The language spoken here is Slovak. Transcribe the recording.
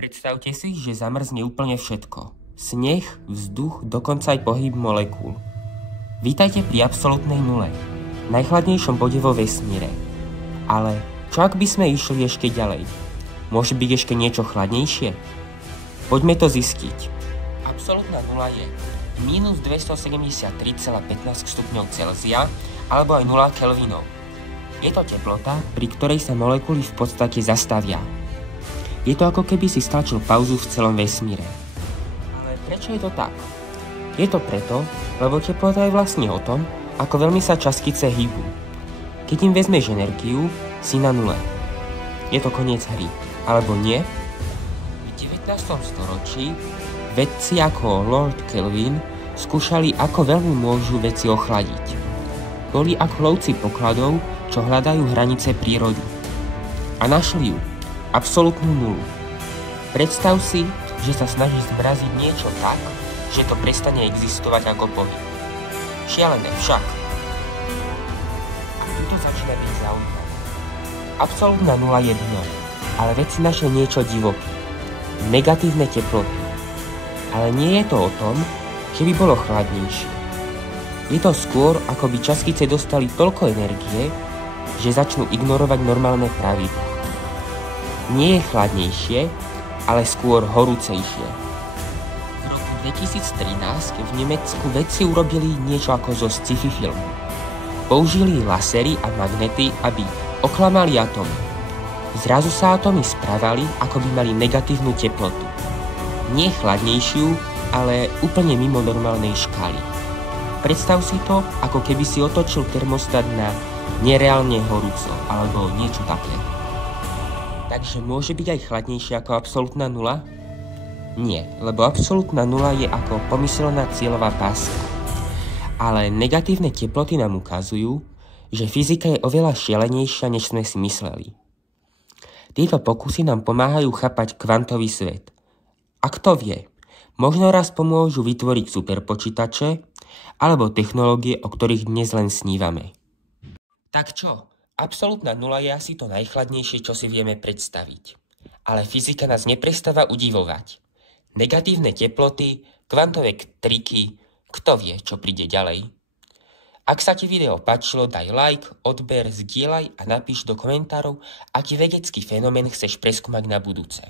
Predstavte si, že zamrzne úplne všetko. Sneh, vzduch, dokonca aj pohyb molekúl. Vítajte pri absolútnej nule, najchladnejšom bode vo vesmíre. Ale čo ak by sme išli ešte ďalej? Môže byť ešte niečo chladnejšie? Poďme to zistiť. Absolútna nula je minus 273,15 stupňov Celzia alebo aj 0 kelvinov. Je to teplota, pri ktorej sa molekuly v podstate zastavia. Je to ako keby si stlačil pauzu v celom vesmíre. Ale prečo je to tak? Je to preto, lebo teplota je vlastne o tom, ako veľmi sa častice hýbu. Keď im vezmeš energiu, si na nule. Je to koniec hry, alebo nie? V 19. storočí vedci ako Lord Kelvin skúšali, ako veľmi môžu veci ochladiť. Boli ako lovci pokladov, čo hľadajú hranice prírody. A našli ju, absolútnu nulu. Predstav si, že sa snažíš zmraziť niečo tak, že to prestane existovať ako pohyb. Šialené však. A tu začína byť zaujímavé. Absolútna nula je dno, ale vedci našli niečo divoké. Negatívne teploty. Ale nie je to o tom, že by bolo chladnejšie. Je to skôr, ako by častice dostali toľko energie, že začnú ignorovať normálne pravidlá. Nie je chladnejšie, ale skôr horúcejšie. V roku 2013 v Nemecku vedci urobili niečo ako zo sci-fi filmu. Použili lasery a magnety, aby oklamali atómy. Zrazu sa atómy správali, ako by mali negatívnu teplotu. Nie chladnejšiu, ale úplne mimo normálnej škály. Predstav si to, ako keby si otočil termostat na nereálne horúco, alebo niečo také. Takže môže byť aj chladnejšie ako absolútna nula? Nie, lebo absolútna nula je ako pomyselná cieľová páska. Ale negatívne teploty nám ukazujú, že fyzika je oveľa šialenejšia, než sme si mysleli. Tieto pokusy nám pomáhajú chápať kvantový svet. A kto vie, možno raz pomôžu vytvoriť superpočítače alebo technológie, o ktorých dnes len snívame. Tak čo? Absolútna nula je asi to najchladnejšie, čo si vieme predstaviť. Ale fyzika nás neprestáva udivovať. Negatívne teploty, kvantové triky, kto vie, čo príde ďalej. Ak sa ti video páčilo, daj like, odber, zdieľaj a napíš do komentárov, aký vedecký fenomén chceš preskúmať na budúce.